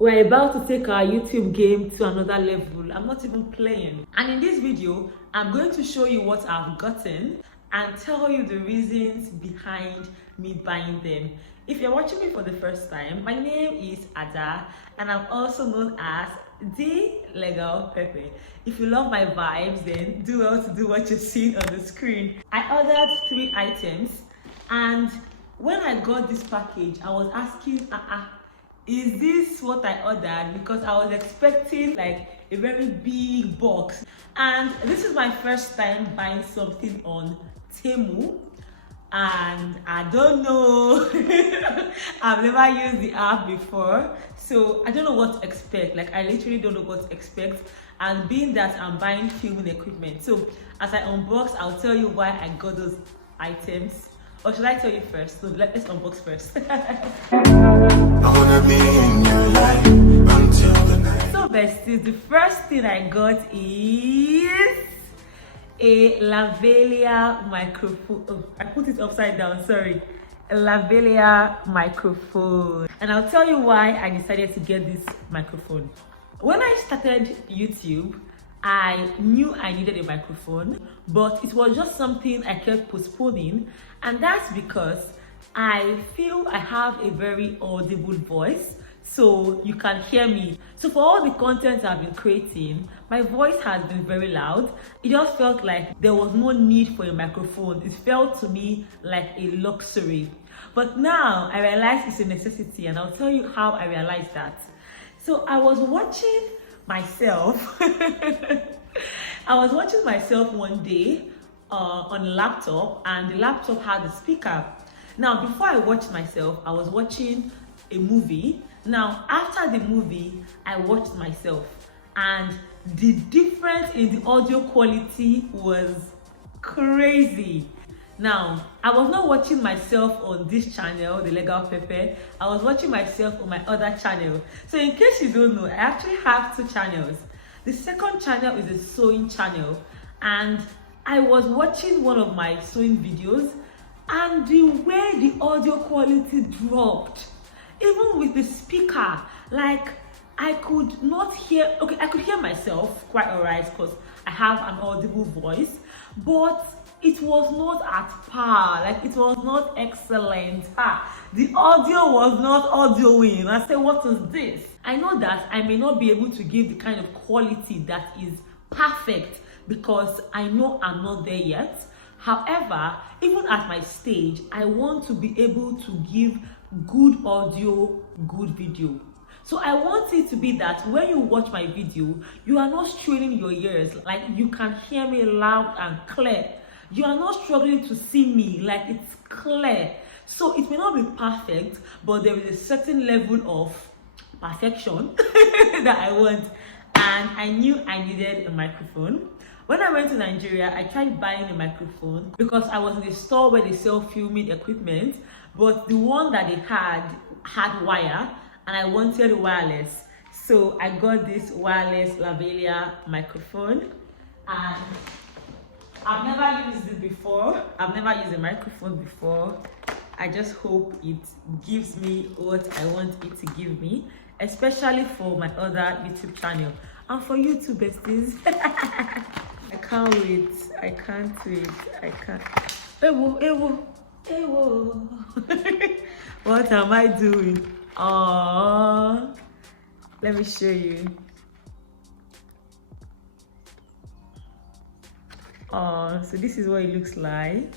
We're about to take our YouTube game to another level. I'm not even playing. And in this video, I'm going to show you what I've gotten and tell you the reasons behind me buying them. If you're watching me for the first time, my name is Ada and I'm also known as Thelegalpepper. If you love my vibes, then do well to do what you're seeing on the screen. I ordered 3 items, and when I got this package, I was asking, is this what I ordered? Because I was expecting like a very big box. And this is my first time buying something on Temu. And I don't know, I've never used the app before, so I don't know what to expect. Like, I literally don't know what to expect. And being that I'm buying filming equipment, so as I unbox, I'll tell you why I got those items. Or should I tell you first? No, let's unbox first. So besties, the first thing I got is a lavalier microphone. Oh, I put it upside down, sorry. A lavalier microphone. And I'll tell you why I decided to get this microphone. When I started YouTube, I knew I needed a microphone, but it was just something I kept postponing. And that's because I feel I have a very audible voice, so you can hear me. So for all the content I've been creating, my voice has been very loud. It just felt like there was no need for a microphone. It felt to me like a luxury. But now I realize it's a necessity, and I'll tell you how I realized that. So I was watching myself. I was watching myself one day on a laptop, and the laptop had a speaker. Now, before I watched myself, I was watching a movie. Now, after the movie, I watched myself, and the difference in the audio quality was crazy. Now, I was not watching myself on this channel, Thelegalpepper. I was watching myself on my other channel. So in case you don't know, I actually have 2 channels. The second channel is a sewing channel, and I was watching one of my sewing videos, and the way the audio quality dropped, even with the speaker, like I could not hear. Okay, I could hear myself quite alright because I have an audible voice, but it was not at par. Like, it was not excellent. The audio was not audioing. I said, what is this? I know that I may not be able to give the kind of quality that is perfect because I know I'm not there yet. However, even at my stage, I want to be able to give good audio, good video. So I want it to be that when you watch my video, you are not straining your ears. Like, you can hear me loud and clear. You are not struggling to see me, like it's clear. So it may not be perfect, but there is a certain level of perfection that I want. And I knew I needed a microphone. When I went to Nigeria, I tried buying a microphone because I was in a store where they sell filming equipment, but the one that they had wire, and I wanted wireless. So I got this wireless lavalier microphone, and I've never used it before. I've never used a microphone before. I just hope it gives me what I want it to give me, especially for my other YouTube channel and for you too, besties. I can't wait. I can't wait. I can't. Ewo, ewo, ewo. What am I doing? Oh, let me show you. So this is what it looks like.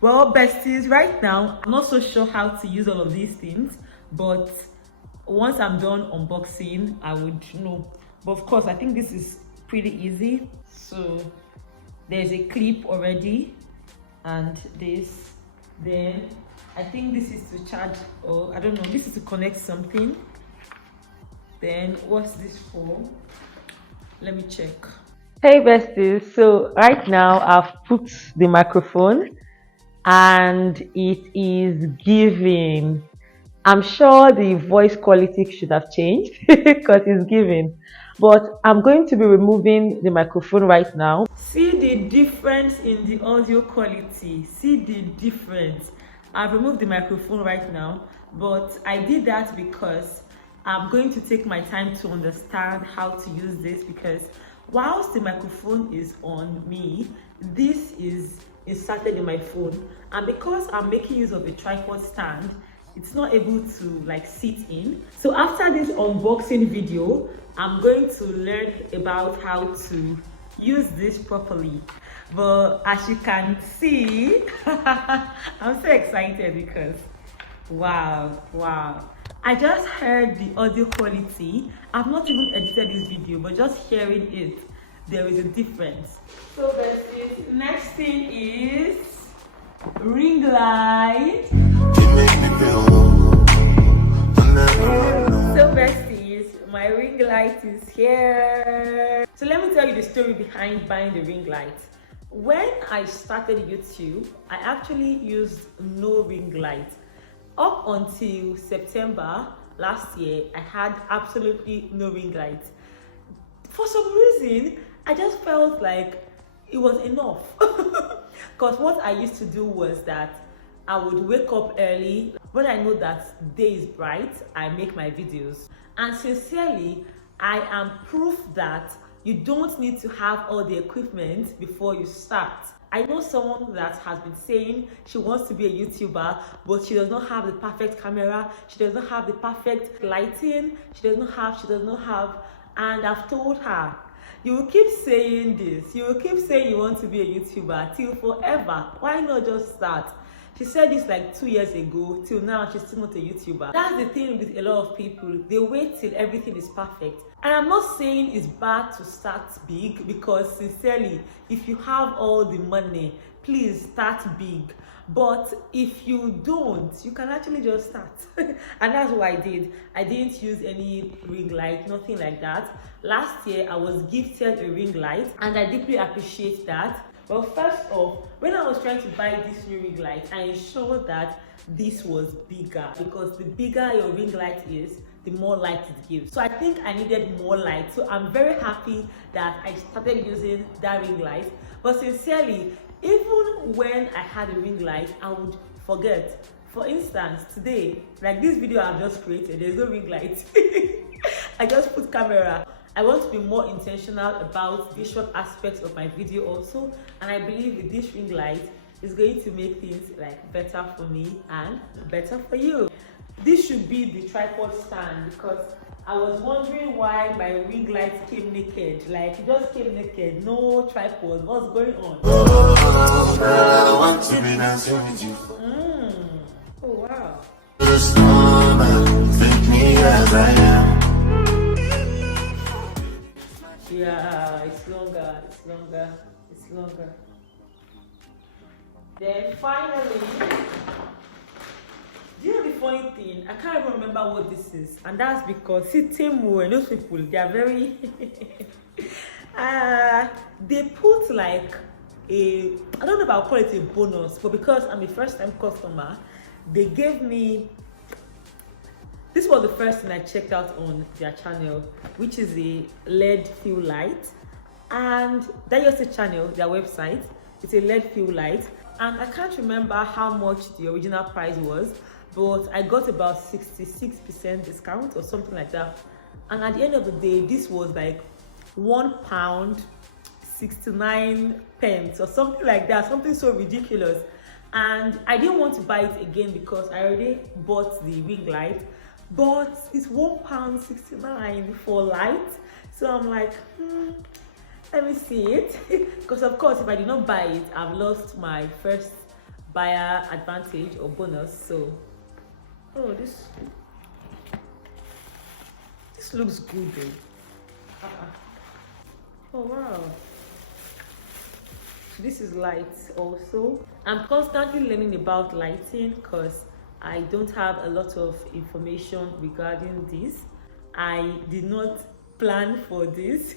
Well, besties, right now I'm not so sure how to use all of these things, but once I'm done unboxing, I would know. But of course, I think this is pretty easy. So there's a clip already, and this, then I think this is to charge, or I don't know, this is to connect something. Then what's this for? Let me check. Hey besties, so right now I've put the microphone and it is giving. I'm sure the voice quality should have changed because it's giving, but I'm going to be removing the microphone right now. See the difference in the audio quality. See the difference. I've removed the microphone right now, but I did that because I'm going to take my time to understand how to use this, because whilst the microphone is on me, this is inserted in my phone, and because I'm making use of a tripod stand, it's not able to like sit in. So after this unboxing video, I'm going to learn about how to use this properly. But as you can see, I'm so excited because wow, I just heard the audio quality. I've not even edited this video, but just hearing it, there is a difference. So besties, next thing is ring light. So besties, my ring light is here. So let me tell you the story behind buying the ring light. When I started YouTube, I actually used no ring light. Up until September last year, I had absolutely no ring light. For some reason, I just felt like it was enough. Because what I used to do was that I would wake up early. When I know that day is bright, I make my videos. And sincerely, I am proof that you don't need to have all the equipment before you start. I know someone that has been saying she wants to be a YouTuber, but she does not have the perfect camera, she does not have the perfect lighting, she does not have, and I've told her, you will keep saying this, you will keep saying you want to be a YouTuber till forever. Why not just start? She said this like 2 years ago, till now she's still not a YouTuber. That's the thing with a lot of people, they wait till everything is perfect. And I'm not saying it's bad to start big, because sincerely, if you have all the money, please start big. But if you don't, you can actually just start. And that's what I did. I didn't use any ring light, nothing like that. Last year, I was gifted a ring light, and I deeply appreciate that. Well, first off, when I was trying to buy this new ring light, I ensured that this was bigger, because the bigger your ring light is, the more light it gives. So I think I needed more light. So I'm very happy that I started using that ring light. But sincerely, even when I had a ring light, I would forget. For instance, today, like this video I've just created, there's no ring light. I just put camera. I want to be more intentional about visual aspects of my video also, and I believe with this ring light is going to make things like better for me and better for you. This should be the tripod stand, because I was wondering why my ring light came naked. Like it just came naked, no tripod. What's going on? Oh, girl, I want to be dancing with you. Oh wow. Take me as I am. Yeah, it's longer. Then finally, do you know the funny thing? I can't even remember what this is, and that's because see, Temu and those people, they are very they put like a, I don't know if I'll call it a bonus, but because I'm a first-time customer, they gave me, this was the first thing I checked out on their channel, which is a LED fuel light. And that was the channel, their website. It's a LED fuel light, and I can't remember how much the original price was, but I got about 66% discount or something like that. And at the end of the day, this was like £1.69 or something like that, something so ridiculous. And I didn't want to buy it again because I already bought the ring light, but it's £1.69 for light. So I'm like, let me see it. Because of course, if I did not buy it, I've lost my first buyer advantage or bonus. So, oh, this looks good though. Oh wow. So this is light also. I'm constantly learning about lighting because I don't have a lot of information regarding this. I did not plan for this,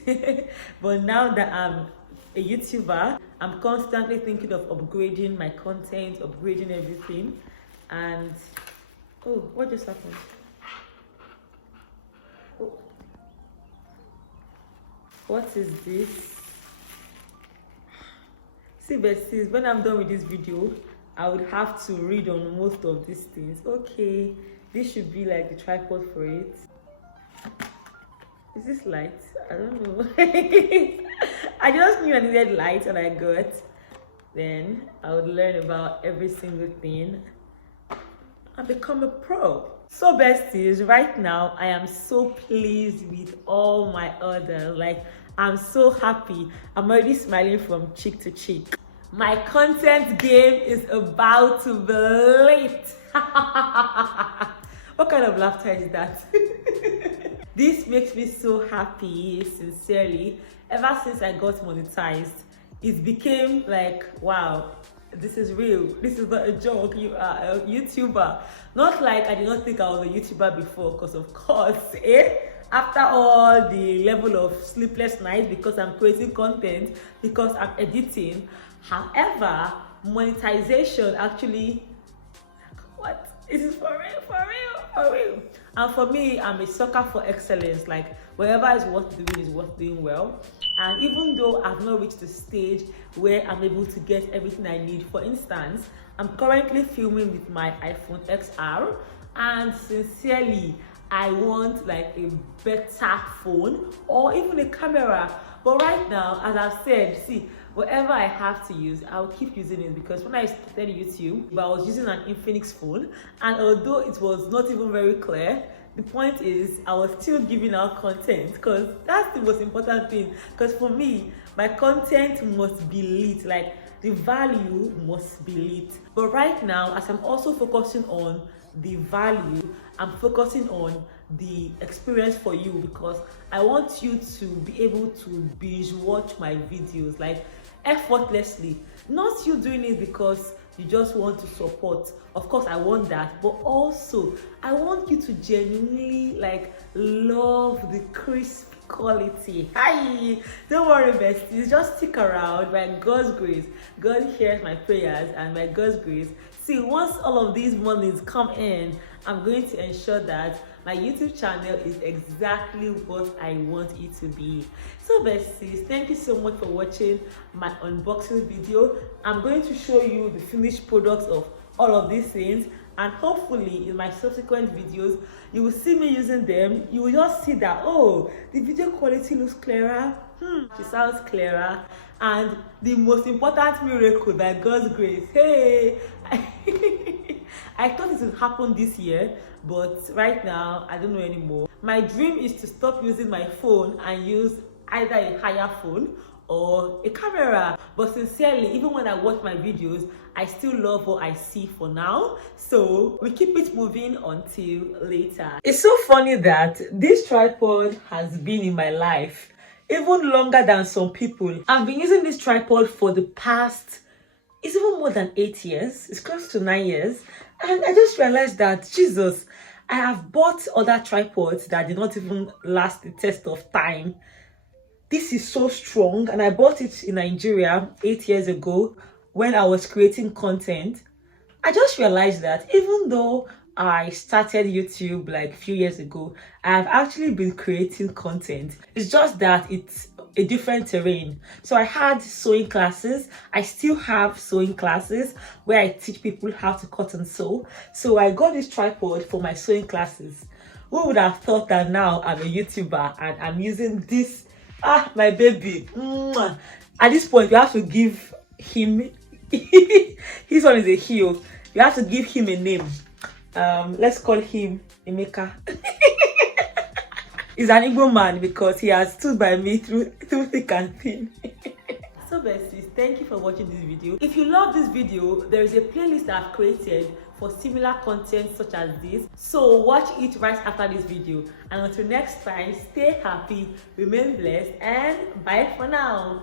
but now that I'm a YouTuber, I'm constantly thinking of upgrading my content, upgrading everything. And oh, what just happened? Oh. What is this? See, besties, when I'm done with this video, I would have to read on most of these things. Okay, this should be like the tripod for it. Is this light? I don't know. I just knew I needed light and I got. Then I would learn about every single thing and become a pro. So besties, right now I am so pleased with all my orders. Like, I'm so happy. I'm already smiling from cheek to cheek. My content game is about to be lit. What kind of laughter is that? This makes me so happy, sincerely. Ever since I got monetized, it became like, wow, this is real. This is not a joke. You are a YouTuber. Not like I did not think I was a YouTuber before, because of course, after all the level of sleepless nights because I'm creating content, because I'm editing. However, monetization actually, what? It is for real, for real, for real. And for me, I'm a sucker for excellence. Like, whatever is worth doing is worth doing well. And even though I've not reached the stage where I'm able to get everything I need, for instance, I'm currently filming with my iPhone XR, and sincerely, I want like a better phone or even a camera. But right now, as I've said, see, whatever I have to use, I'll keep using it, because when I started YouTube, I was using an Infinix phone, and although it was not even very clear, the point is I was still giving out content, because that's the most important thing. Because for me, my content must be lit, like the value must be lit. But right now, as I'm also focusing on the value, I'm focusing on the experience for you, because I want you to be able to binge watch my videos like effortlessly. Not you doing it because you just want to support. Of course I want that, but also I want you to genuinely like love the crisp quality. Hi, don't worry besties, just stick around. By God's grace, God hears my prayers, and by God's grace, see, once all of these monies come in, I'm going to ensure that my YouTube channel is exactly what I want it to be. So besties, thank you so much for watching my unboxing video. I'm going to show you the finished products of all of these things, and hopefully in my subsequent videos you will see me using them. You will just see that, oh, the video quality looks clearer, she sounds clearer, and the most important miracle, by God's grace, hey, I thought it would happen this year, but right now I don't know anymore. My dream is to stop using my phone and use either a higher phone or a camera. But sincerely, even when I watch my videos, I still love what I see for now. So we keep it moving until later. It's so funny that this tripod has been in my life even longer than some people. I've been using this tripod for the past, it's even more than 8 years. It's close to 9 years. And I just realized that, Jesus, I have bought other tripods that did not even last the test of time. This is so strong, and I bought it in Nigeria 8 years ago when I was creating content. I just realized that even though I started YouTube like a few years ago, I've actually been creating content. It's just that it's a different terrain. So I had sewing classes. I still have sewing classes where I teach people how to cut and sew. So I got this tripod for my sewing classes. Who would have thought that now I'm a YouTuber and I'm using this, my baby. At this point, you have to give him, his one is a heel. You have to give him a name. Let's call him Emeka. He's an Igbo man because he has stood by me through thick and thin. So besties, thank you for watching this video. If you love this video, there is a playlist I've created for similar content such as this. So watch it right after this video. And until next time, stay happy, remain blessed, and bye for now.